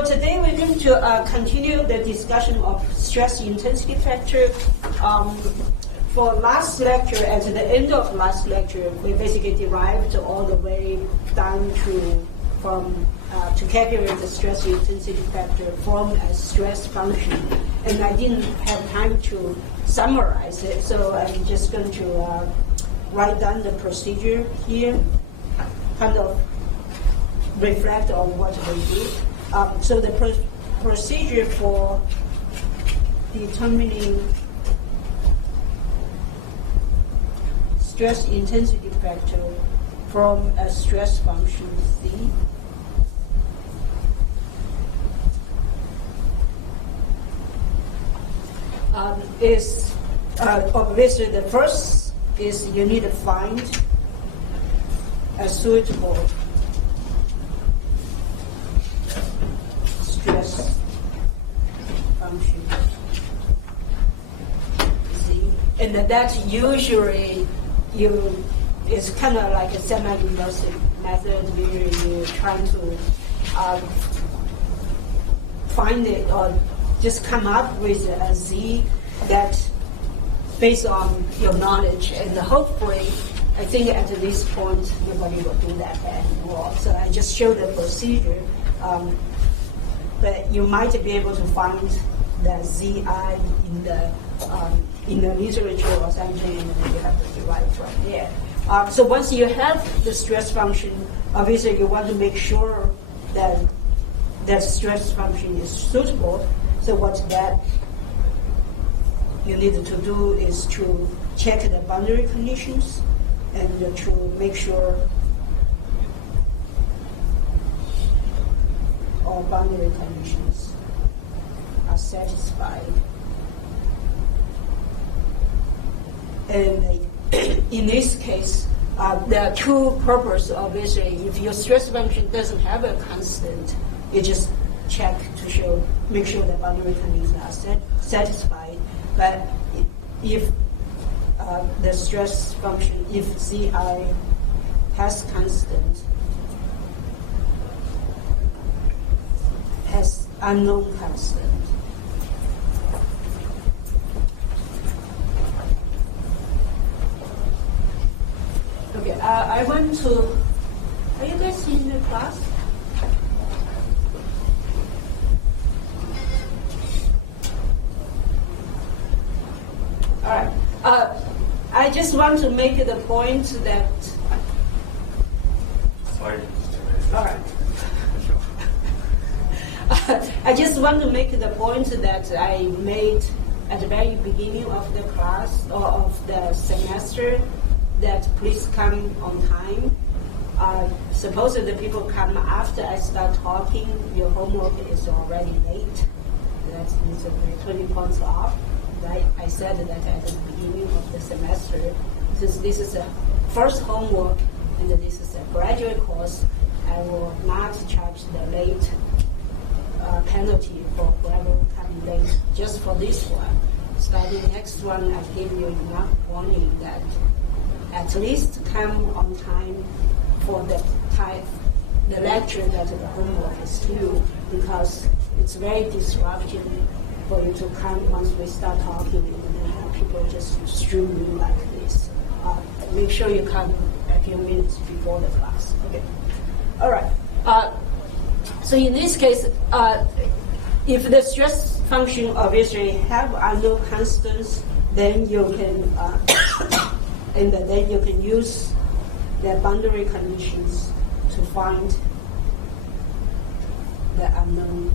So today we're going to continue the discussion of stress intensity factor. For last lecture, at the end of last lecture, we basically derived all the way down to calculate the stress intensity factor from a stress function. And I didn't have time to summarize it, so I'm just going to write down the procedure here, kind of reflect on what we did. So the procedure for determining stress intensity factor from a stress function C is obviously the first is you need to find a suitable stress function C, and that usually it's kind of like a semi-inductive method where you're trying to find it or just come up with a Z that based on your knowledge, and hopefully I think at this point nobody will do that anymore. So I just showed the procedure, but you might be able to find the Zi in the literature or something, and then you have to derive from there. So once you have the stress function, obviously you want to make sure that that stress function is suitable. So what that you need to do is to check the boundary conditions and to make sure all boundary conditions are satisfied. And in this case, there are two purposes, obviously. If your stress function doesn't have a constant, you just check to make sure the boundary conditions are satisfied. But if the stress function, if Zi has constant, has unknown constant, okay, I want to, are you guys in the class? All right. I just want to make the point that. Sorry. All right. I just want to make the point that I made at the very beginning of the class or of the semester, that please come on time. Suppose that the people come after I start talking, your homework is already late. That means that we're 20 points off. Right? I said that at the beginning of the semester, since this is a first homework and this is a graduate course, I will not charge the late penalty for whoever come late just for this one. Starting next one, I give you enough warning that at least come on time for the lecture that the homework is due, because it's very disruptive for you to come once we start talking and then have people just stream you like this. Make sure you come a few minutes before the class. Okay. All right. So in this case, if the stress function obviously have unknown constants, then you can and then you can use the boundary conditions to find the unknown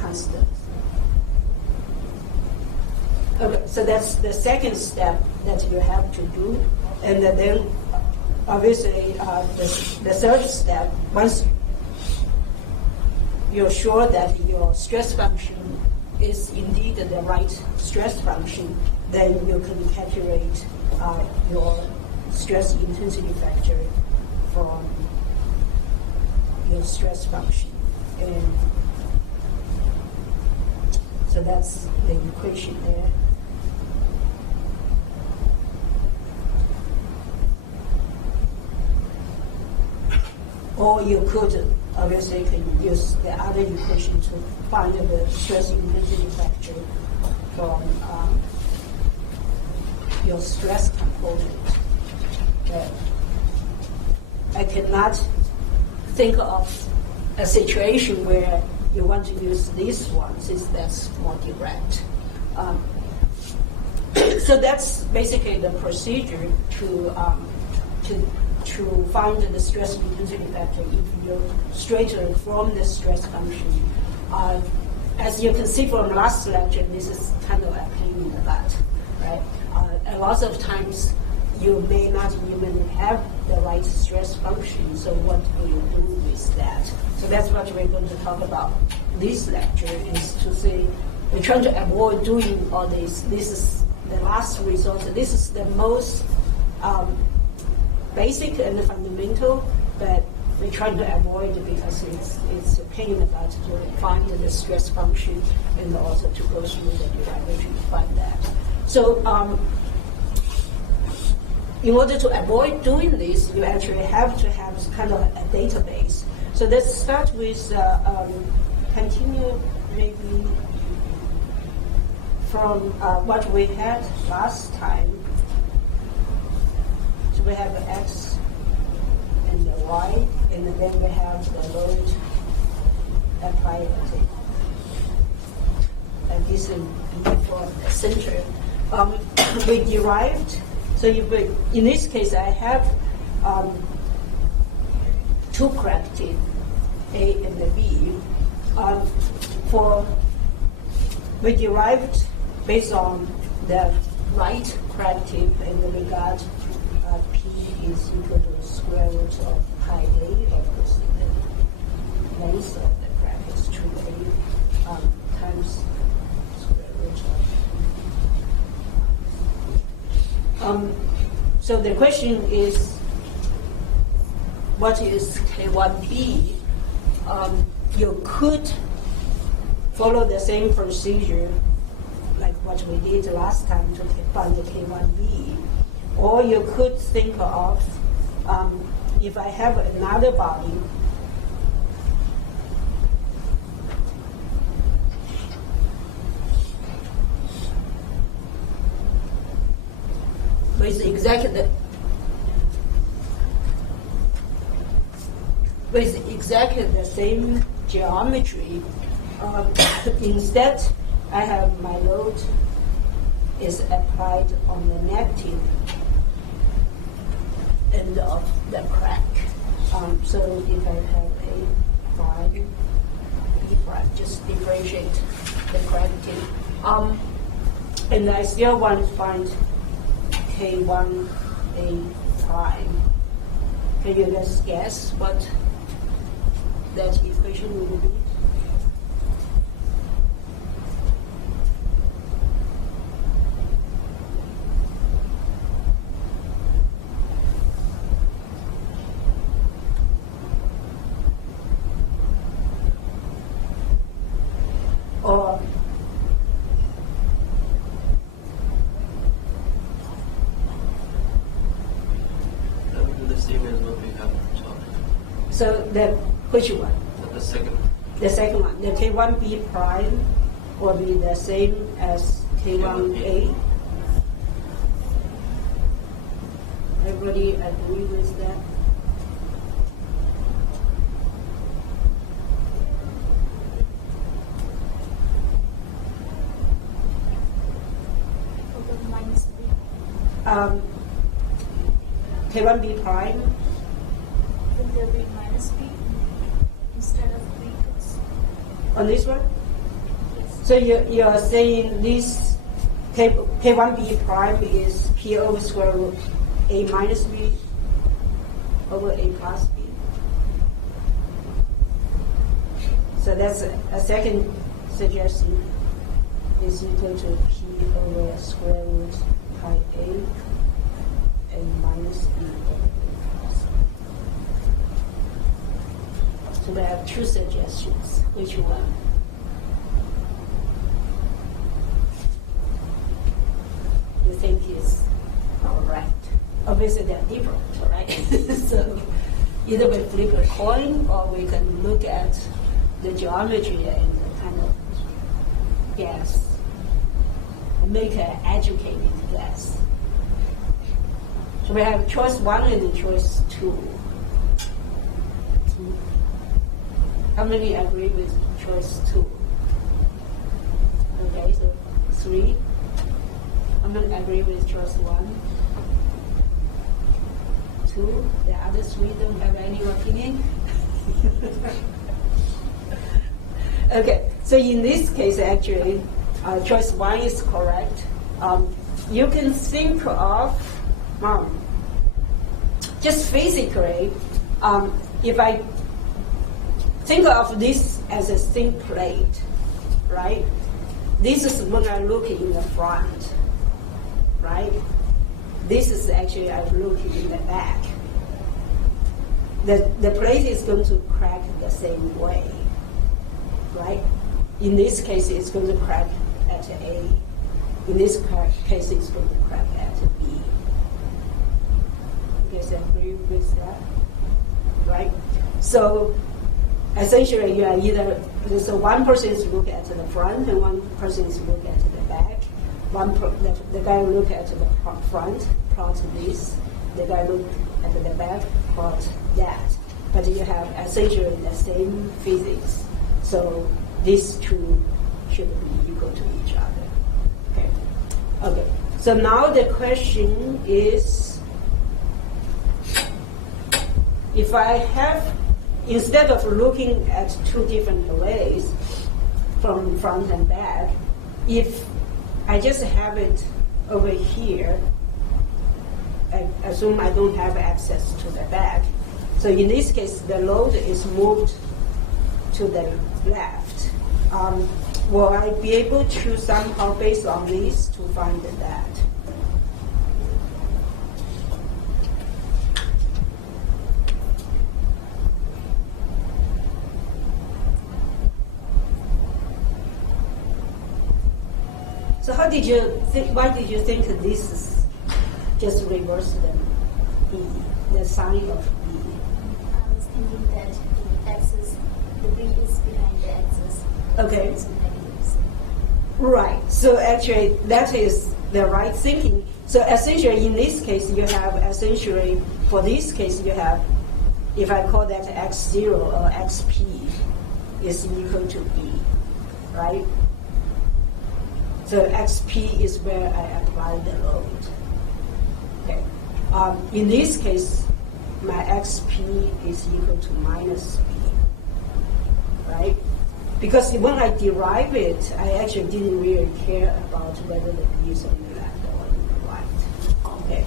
constants. Okay, so that's the second step that you have to do, and then obviously the third step, once you're sure that your stress function is indeed the right stress function, then you can calculate your stress intensity factor from your stress function. And so that's the equation there. Or you could obviously can use the other equation to find the stress intensity factor from your stress component. But I cannot think of a situation where you want to use these ones, since that's more direct. So that's basically the procedure to find the stress intensity factor if you straighten from the stress function. As you can see from last lecture, this is kind of a pain in the butt, right? A lot of times you may not even have the right stress function, so what do you do with that? So that's what we're going to talk about. This lecture is to say, we're trying to avoid doing all this. This is the last result. This is the most basic and fundamental, but we're trying to avoid it because it's a pain in the butt to find the stress function and also to go through the derivation to find that. So in order to avoid doing this, you actually have to have kind of a database. So let's start with continue maybe from what we had last time. So we have the X and the Y, and then we have the load applied at this for the center. We derived, so in this case I have two corrective, A and the B. We derived based on the right corrective, and we got P is equal to the square root of pi A, of course the length of the graph is 2A times square root of. So the question is, what is K1B? You could follow the same procedure like what we did last time to find the K1B. Or you could think of, if I have another body, with exactly the same geometry, instead I have my load is applied on the negative end of the crack. So if I have A prime, B prime, just differentiate the gravity. And I still want to find K1 A prime. Can you just guess what that equation will be? Or that would be the same as what we have taught. so which one? The second one. The second one, the K1B prime will be the same as K1A. Everybody agree with that? K1B prime. Will there be minus b instead of b? On this one? Yes. So you are saying this K1B prime is P over square root A minus B over A plus B. So that's a second suggestion is equal to P over square root pi A minus B over A plus B. So we have two suggestions. Which one? You think is correct? Obviously they're different, right? So either we flip a coin or we can look at the geometry and kind of guess, make an educated guess. So we have choice 1 and choice 2. How many agree with choice 2? Okay, so 3. How many agree with choice 1? 2. The other 3 don't have any opinion? Okay, so in this case, actually, choice 1 is correct. You can think of, just physically, if I think of this as a thin plate, right? This is when I look in the front, right? This is actually I look in the back. The plate is going to crack the same way, right? In this case, it's going to crack at A. In this case, it's going to crack at B. You guys agree with that? Right? So essentially, you are either, so one person is look at the front and one person is look at the back. The guy look at the front, plot this. The guy look at the back, plot that. But you have essentially the same physics. So these two should be equal to each other. Okay. Okay. So now the question is, if I have, instead of looking at two different ways from front and back, if I just have it over here, I assume I don't have access to the back. So in this case, the load is moved to the left. Will I be able to somehow, based on this, to find that? So how did you think, why did you think this is just reverse the B, the sign of B? I was thinking that the axis, the B is behind the axis. Okay. It's negatives. Right. So actually, that is the right thinking. So essentially, in this case, you have essentially, for this case, you have, if I call that x0 or xp is equal to B, right? So xp is where I apply the load. Okay. In this case, my xp is equal to minus B, right? Because when I derive it, I actually didn't really care about whether the B is on the left or on the right. Okay.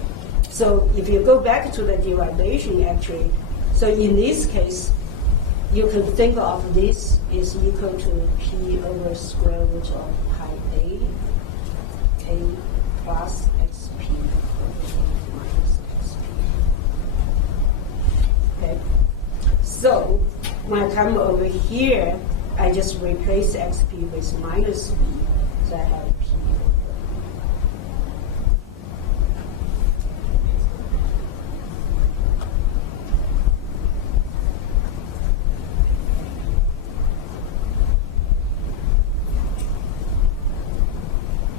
So if you go back to the derivation, actually, so in this case, you can think of this is equal to P over square root of pi A plus xp minus xp. Okay. So when I come over here, I just replace xp with minus b, so I have p over.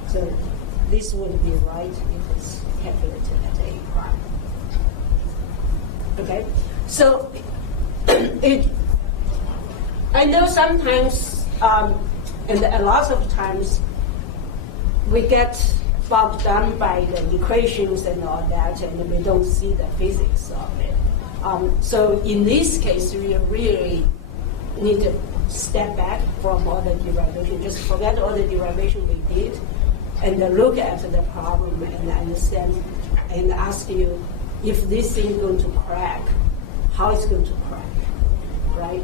So this would be right if it's calculated at A prime. Okay, so I know sometimes, and a lot of times, we get bogged down by the equations and all that, and we don't see the physics of it. So in this case, we really need to step back from all the derivation, just forget all the derivation we did, and look at the problem and understand and ask you, if this thing is going to crack, how it's going to crack, right?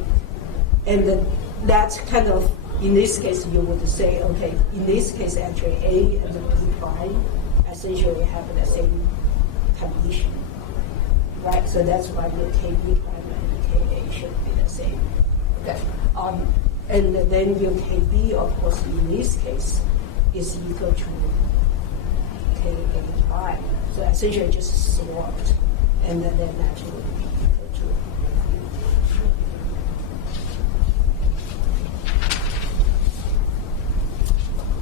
And that's kind of, in this case, you would say, okay, in this case, actually, A and B prime essentially have the same condition, right? So that's why the KB prime and KA should be the same. Okay. And then your KB, of course, in this case, is equal to KA prime. So essentially just swapped, and then that will be equal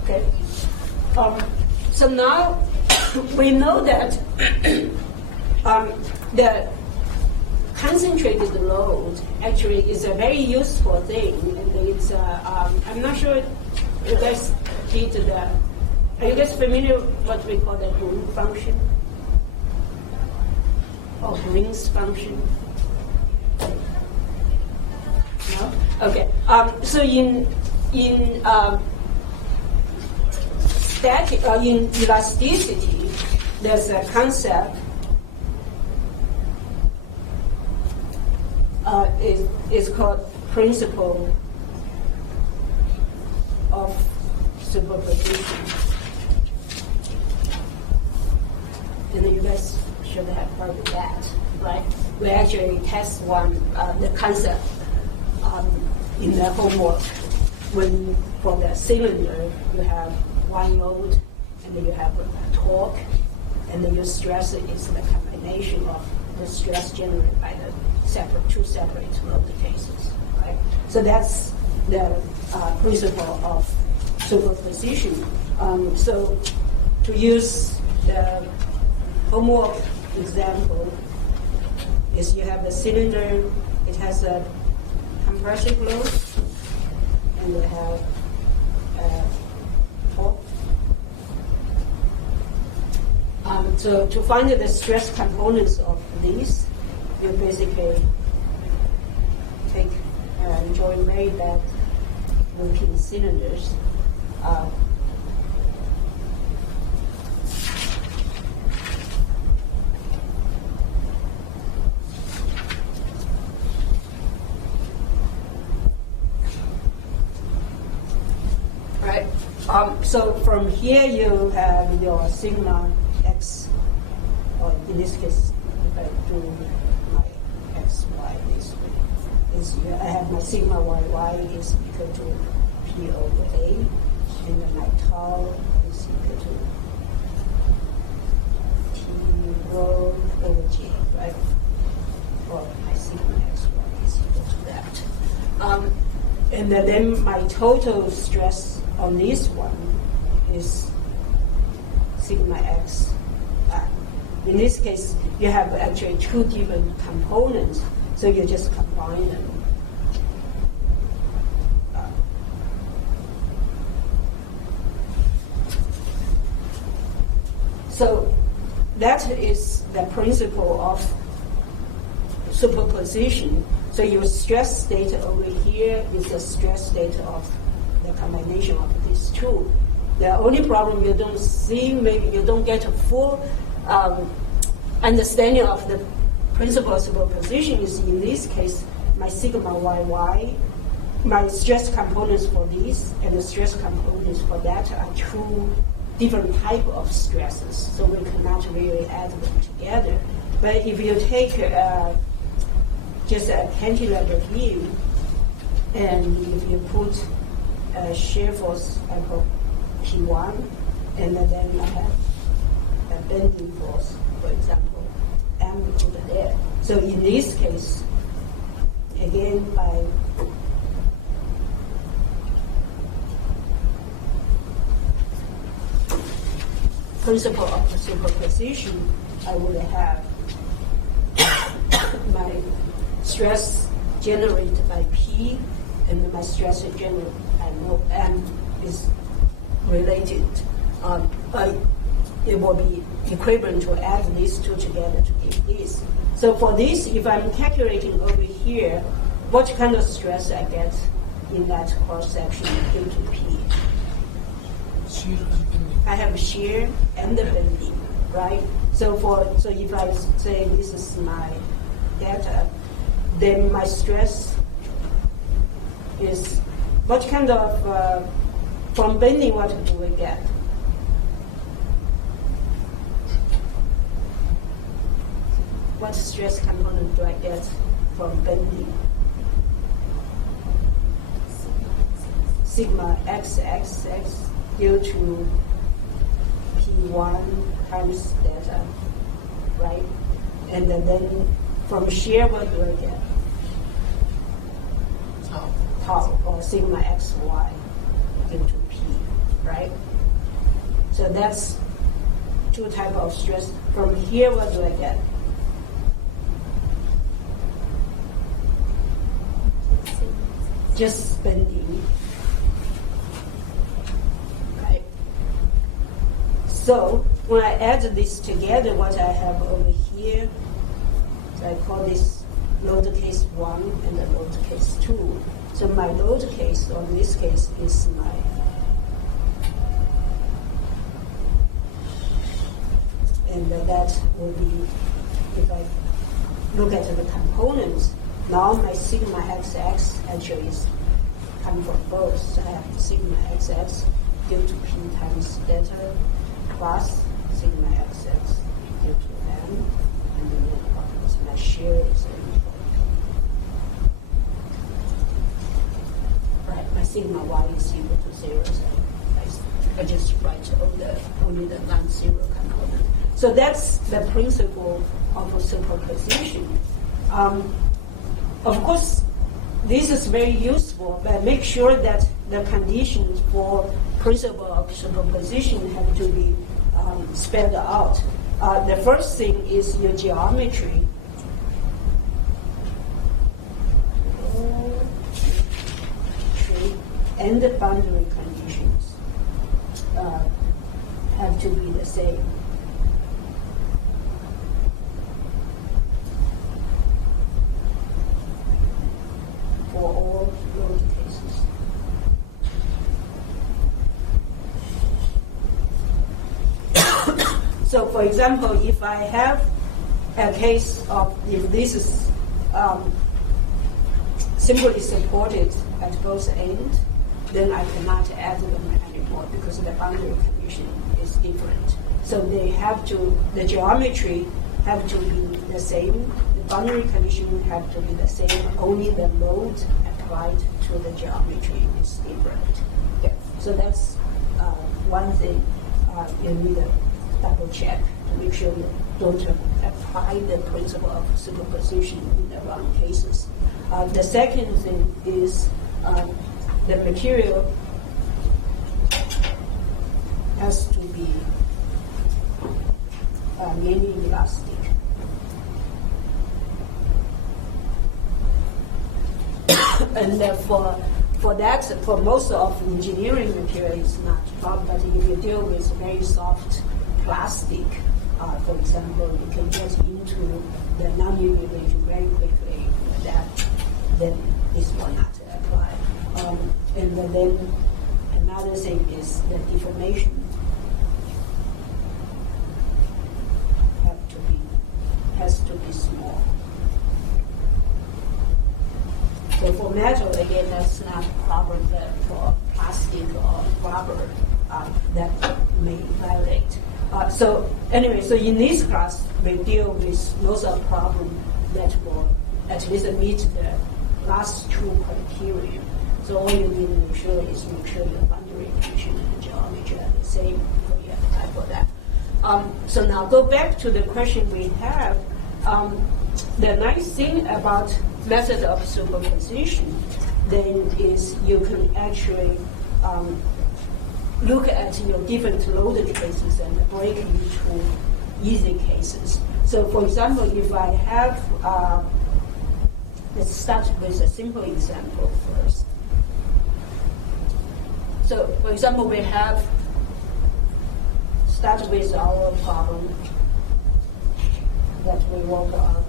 Okay. So now we know that the concentrated load actually is a very useful thing. And it's I'm not sure you guys did the. Are you guys familiar with what we call the Green function or Green's function? No. Okay. So in static in elasticity, there's a concept. It's called principle of superposition. And you guys should have heard of that, right? We actually test the concept in the homework. When for the cylinder you have one load, and then you have a torque, and then your stress is the combination of the stress generated by the two separate load cases, right? So that's the principle of superposition. So to use the homework example, is you have a cylinder, it has a compressive load, and you have a torque. So to find the stress components of these, you basically take join very bad working cylinders. Right. So from here you have your sigma x, or in this case, if I do my x, y this way, I have my sigma y is equal to p over a, and then my tau is equal to t rho over j, right? Or my sigma x, y is equal to that. And then my total stress on this one is sigma x. In this case, you have actually two different components, so you just combine them. So that is the principle of superposition. So your stress state over here is the stress state of the combination of these two. The only problem you don't see, maybe you don't get a full understanding of the principle of superposition is in this case, my sigma yy, my stress components for this and the stress components for that are two different type of stresses, so we cannot really add them together. But if you take just a cantilever beam, and if you put a shear force equal P1, and then I have a bending force, for example, M over there. So in this case, again, by principle of superposition, I would have my stress generated by P, and my stress generated by M is related. But it will be equivalent to add these two together to give this. So for this, if I'm calculating over here, what kind of stress I get in that cross section due to P? I have shear and the bending, right? So if I say this is my data, then my stress is what kind of from bending, what do we get? What stress component do I get from bending? Sigma xxx due to P1 times delta, right? And then from here, what do I get? Tau or sigma xy due to P, right? So that's two type of stress. From here, what do I get? Just bending, right? So when I add this together, what I have over here, so I call this load case 1 and the load case 2. So my load case, or in this case, is my and that will be, if I look at the components, now my sigma xx actually is coming from both. So I have sigma xx due to P times theta plus sigma xx due to M, and then my shear is right. My sigma y is equal to 0. So I just write only the non-zero component. So that's the principle of superposition. Of course, this is very useful, but make sure that the conditions for principle of superposition have to be spelled out. The first thing is your geometry. And the boundary conditions have to be the same. For all load cases. So for example, if I have a case of, if this is simply supported at both ends, then I cannot add them anymore because the boundary condition is different. So they have to, the geometry have to be the same, the boundary condition have to be the same, only the load applied to the geometry is different. Yeah. So that's one thing you need to double check to make sure you don't apply the principle of superposition in the wrong cases. The second thing is the material has to be mainly elastic. And for that, for most of engineering material, it's not a problem. But if you deal with very soft plastic, for example, you can get into the non-union very quickly. Then this will not apply. And then another thing is the deformation has to be small. So for metal, again, that's not a problem, but for plastic or rubber, that may violate. So anyway, so in this class, we deal with most of the problems that will at least meet the last two criteria. So all you need to make sure is make sure your boundary condition and geometry are the same before you apply for that. So now go back to the question we have. The nice thing about method of superposition then is you can actually look at your different loaded cases and break into easy cases. So for example, if I have, let's start with a simple example first. So for example, we have, start with our problem that we worked on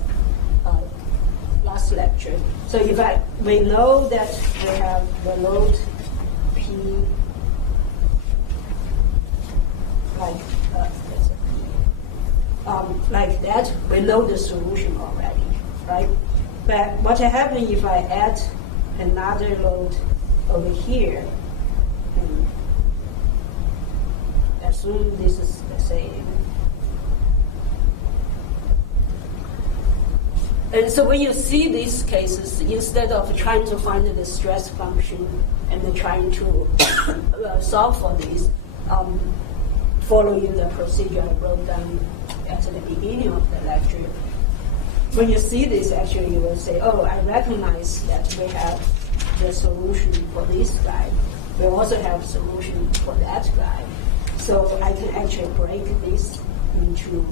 last lecture. So if we know that we have the load P like that, we know the solution already, right? But what happens if I add another load over here and assume this is the same? And so when you see these cases, instead of trying to find the stress function and then trying to solve for this, following the procedure I wrote down at the beginning of the lecture, when you see this, actually, you will say, oh, I recognize that we have the solution for this guy. We also have solution for that guy. So I can actually break this into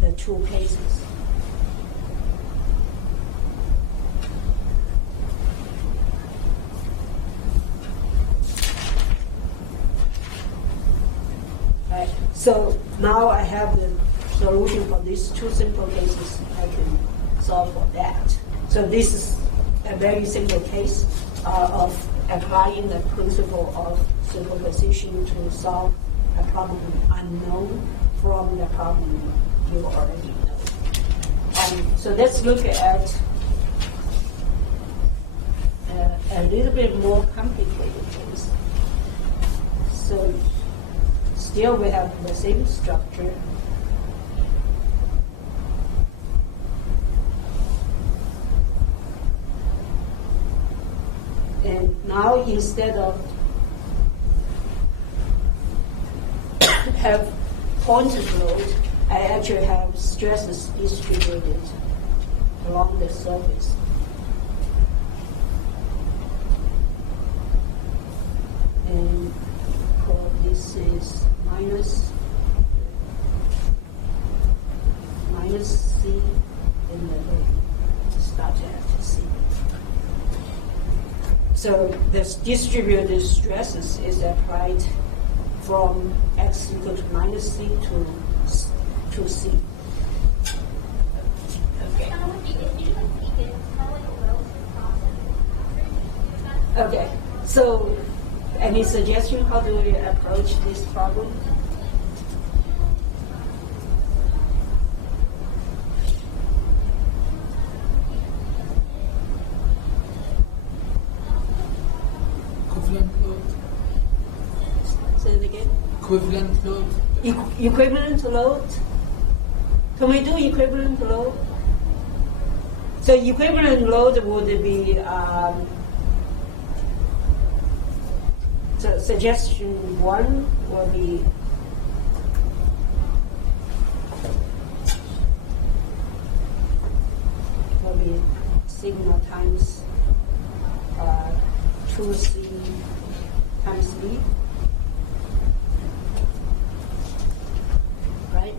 the two cases. Right. So now I have the solution for these two simple cases. I can solve for that. So this is a very simple case of applying the principle of superposition to solve a problem unknown from the problem you already know. So let's look at a little bit more complicated case. So still we have the same structure. And now instead of have pointed load, I actually have stresses distributed along the surface. And for this is minus C, and then start at C. So this distributed stresses is applied from x equal to minus C to C. Okay. Okay. So, any suggestion how do we approach this problem? Equivalent load. Say it again. Equivalent load. Equivalent load. Can we do equivalent load? So equivalent load would be so suggestion 1 will be sigma times 2C times V. Right?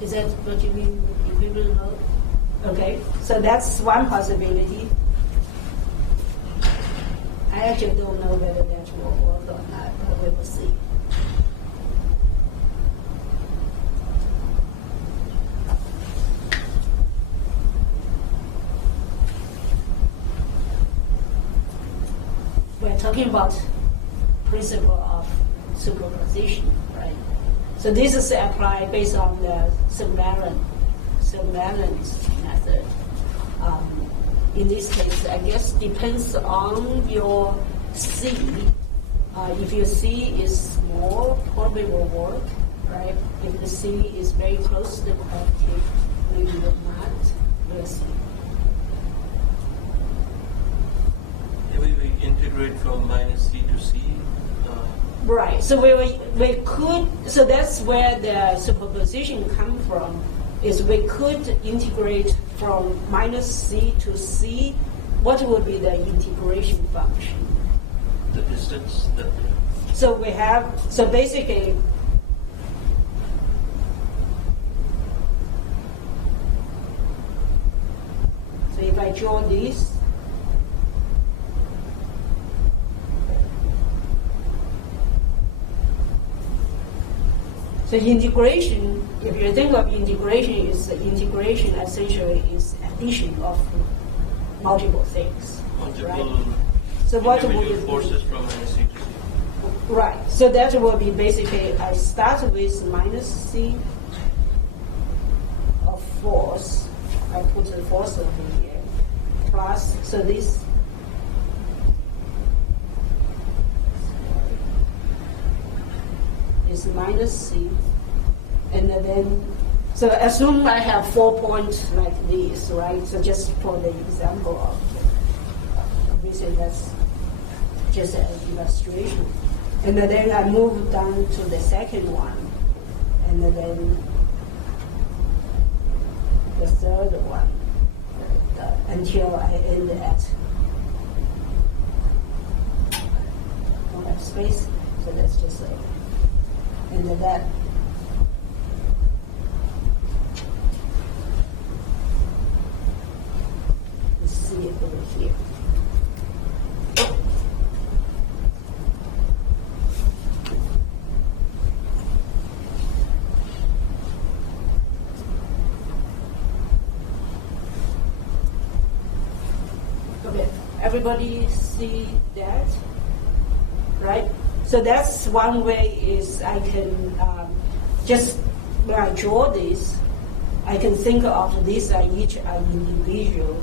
Is that what you mean, equivalent load? Okay, so that's one possibility. I actually don't know whether that will work or not, but we will see. We're talking about principle of superposition, right? So this is applied based on the subvalence method. In this case, I guess depends on your C. If your C is small, probably will work, right? If the C is very close to the quantity, maybe will not. We'll see. Maybe we integrate from minus C to C. Right. So we could. So that's where the superposition come from. Is we could integrate from minus C to C. What would be the integration function? The distance that. So we have. So basically. So if I draw this. So integration, if you think of integration, integration essentially is addition of multiple things. Multiple right? So what would individual it forces be? from minus C to C. Right. So that will be basically I start with minus C of force. I put the force over here. Plus, so this. Is minus C, and then, so assume I have 4 points like this, right? So just for the example of obviously that's just an illustration. And then I move down to the second one, and then the third one until I end at don't have space, so let's just say and that. Let's see it over here. Okay, everybody see that, right? So that's one way is I can just when I draw this, I can think of these are each are individual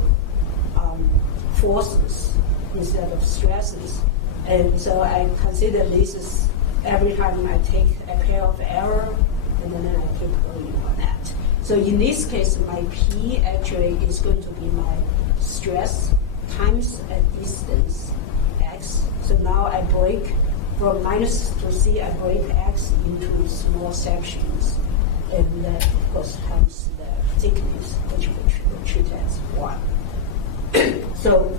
forces instead of stresses, and so I consider this as every time I take a pair of error, and then I keep going on that. So in this case, my P actually is going to be my stress times a distance x. So now I break from minus to C, I break x into small sections, and that of course times the thickness, which we treat as 1. So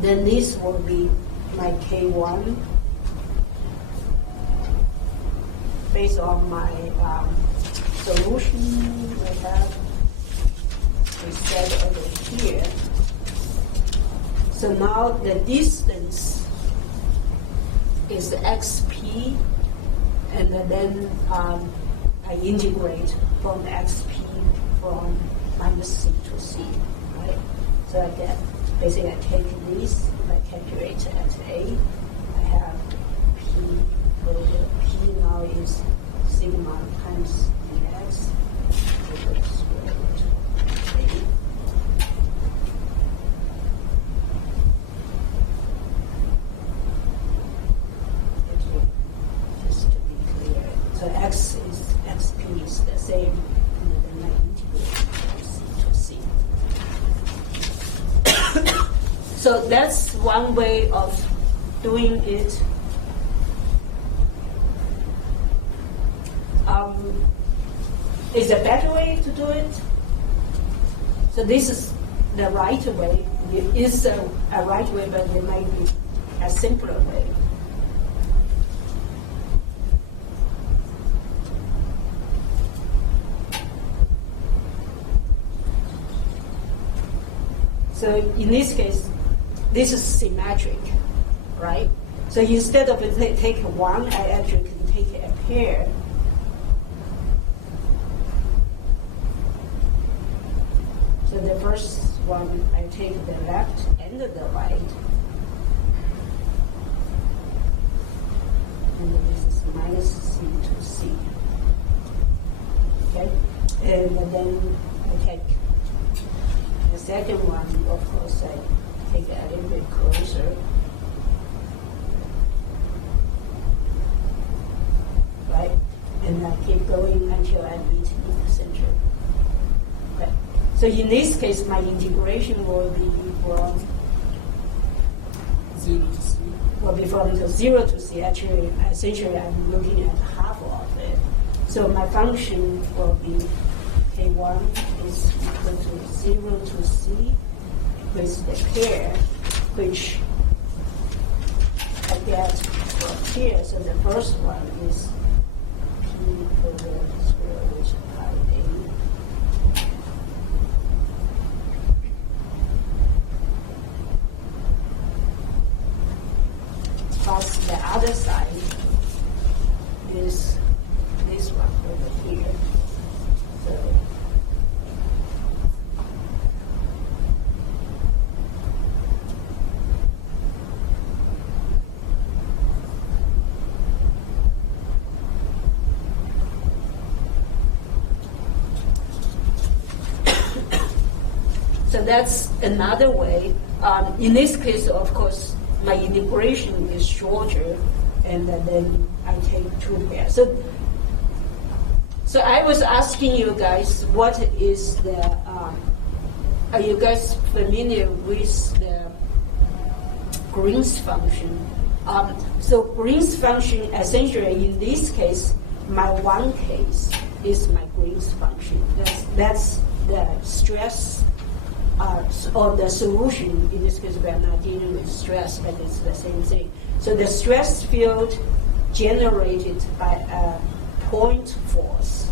then this will be my K1 based on my solution we have we set over here. So now the distance is xp, and then I integrate from xp from minus c to c, right? So I get, basically I take this, I calculate at A, I have P, P now is sigma times dx over the square root of A. Just to be clear, so x is xp is the same, and then I integrate from c to c. So that's one way of doing it. Is a better way to do it. So this is the right way. It is a right way, but there might be a simpler way. So in this case, this is symmetric, right? So instead of take one, I actually can take a pair. So the first one, I take the left and the right. And then this is minus c to c. Okay? And then I take the second one, of course, I take it a little bit closer. Right? And I keep going until I meet in the center. Okay. So in this case, my integration will be from 0 to C. Will be from the 0 to C. Actually, essentially, I'm looking at half of it. So my function will be K1 is equal to 0 to C with the pair, which I get from here. So the first one is P over the square root of pi A. Plus the other side is this one over here. So so that's another way. In this case, of course, my integration is shorter, and then I take two pairs. So I was asking you guys, what is the, are you guys familiar with the Green's function? So Green's function, essentially in this case, my one case is my Green's function. That's the stress or the solution. In this case, we are not dealing with stress, but it's the same thing. So the stress field generated by a point force,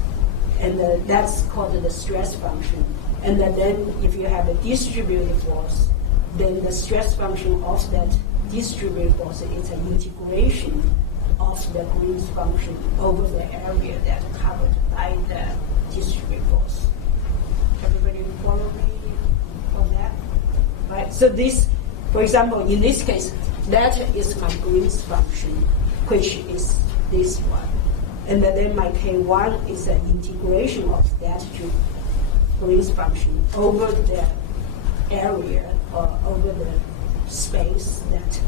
and that's called the stress function. And then if you have a distributed force, then the stress function of that distributed force is an integration of the Green's function over the area that's covered by the distributed force. Everybody follow me on that? Right? So this, for example, in this case, that is my Green's function, which is this one. And then my K1 is an integration of that to Green's function over the area or over the space that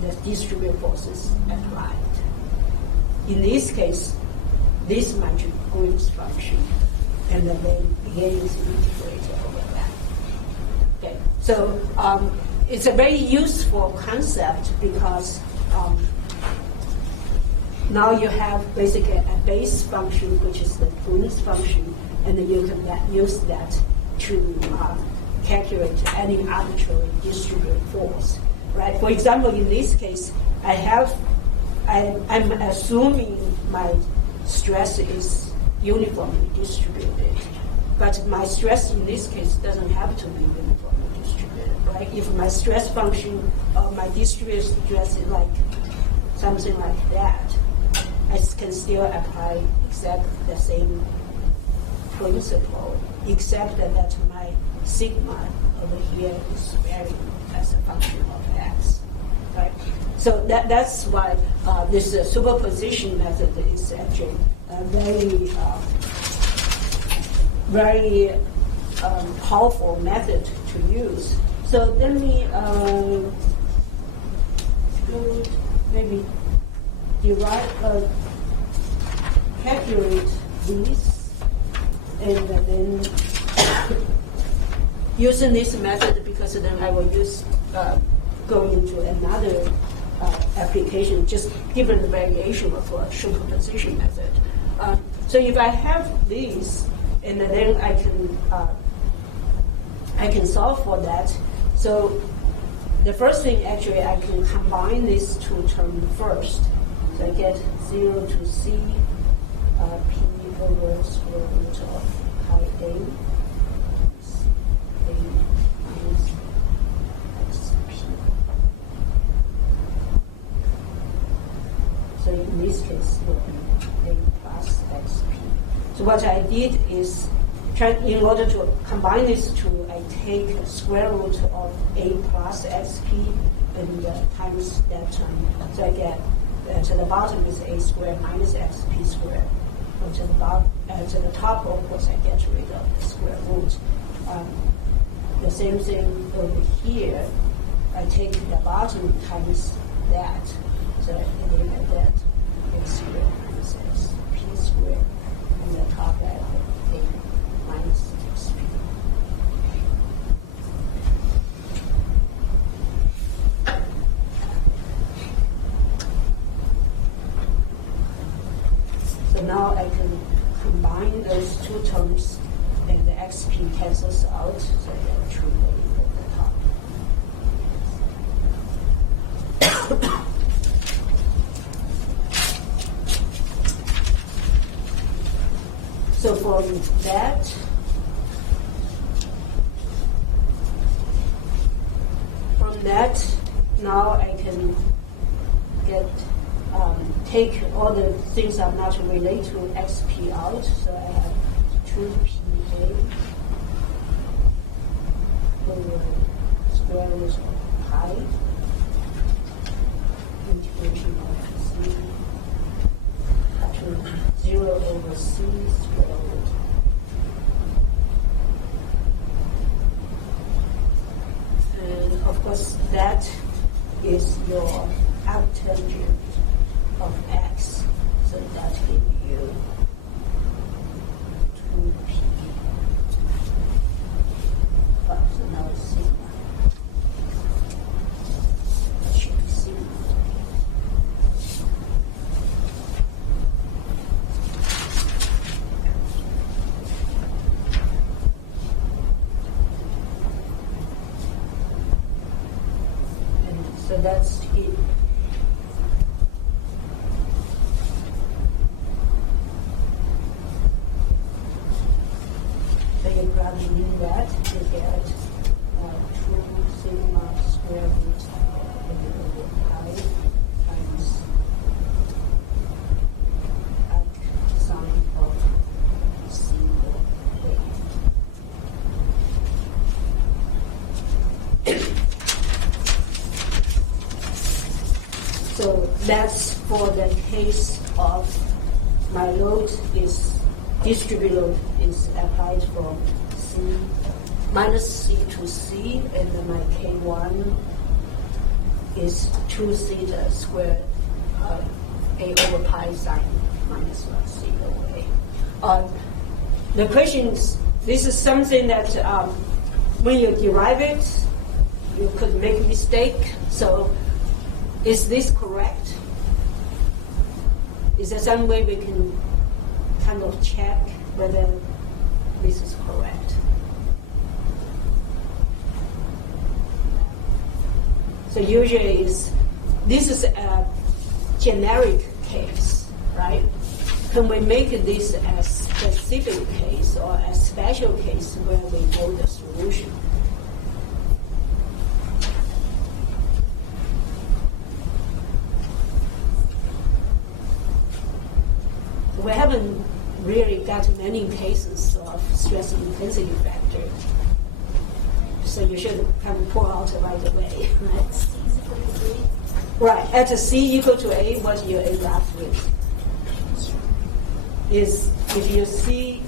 the distributed forces applied. In this case, this is my Green's function, and then again is integrated over that. Okay, so it's a very useful concept because now you have basically a base function, which is the Green's function, and then you can use that to calculate any arbitrary distributed force, right? For example, in this case, I'm assuming my stress is uniformly distributed, but my stress in this case doesn't have to be uniformly distributed, right? If my stress function or my distributed stress is like something like that, I can still apply exactly the same principle, except that my sigma over here is varying as a function of x, right? So that's why this superposition method is actually a very powerful method to use. So let me maybe calculate these, and then using this method, because then I will use go into another application, just different variation of a superposition method. So if I have these, and then I can solve for that. So the first thing, actually, I can combine these two terms first. So I get 0 to c p over square root of pi a minus xp. So in this case, it will be a plus xp. So what I did is, in order to combine these two, I take square root of a plus xp and times that term. So I get to the bottom is a squared minus xp squared. And to the top, of course, I get rid of the square root. The same thing over here. I take the bottom times that. So I get that a squared minus xp squared, and the top I have a minus xp. So now I can combine those two terms, and the xp cancels out, so I get true a at the top. So from that, now I can get take all the things that are not related to xp out. So I have 2pa over square root of pi integration of c to 0 over c square root. And of course, that is your arctangent of x, so that gives you 2p. So now it's sigma. That should be sigma. that's it. So you plug in that, you get 2 sigma square root of A over pi times arc sine of C over A. So that's for the case of my load is distributed load is applied from C minus C to C, and then my K1 is 2 theta squared A over pi sine minus 1 C over A. The question is, this is something that when you derive it, you could make a mistake. So is this correct? Is there some way we can kind of check whether this is correct? So usually this is a generic case, right? Can we make this a specific case or a special case where we know the solution? We haven't really got many cases of stress intensity factor, so you should kind of pull out right away, right? C is equal to A. Right, at C equal to A, what you end up with is if you C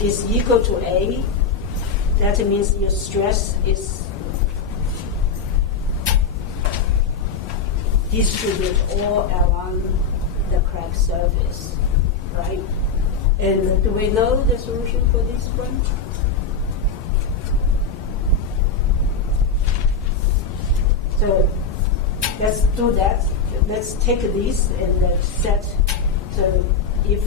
is equal to A, that means your stress is distributed all around the crack surface, right? And do we know the solution for this one? So let's do that. Let's take this and set. So if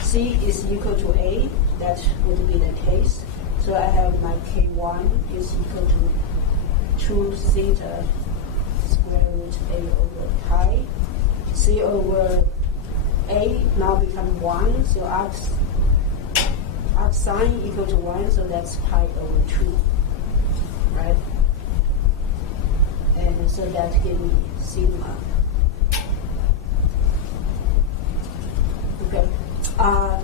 C is equal to A, that would be the case. So I have my K1 is equal to 2 theta square root A over pi. C over A now become 1, so arc sine equal to 1, so that's pi over 2, right? And so that gives me sigma. Okay.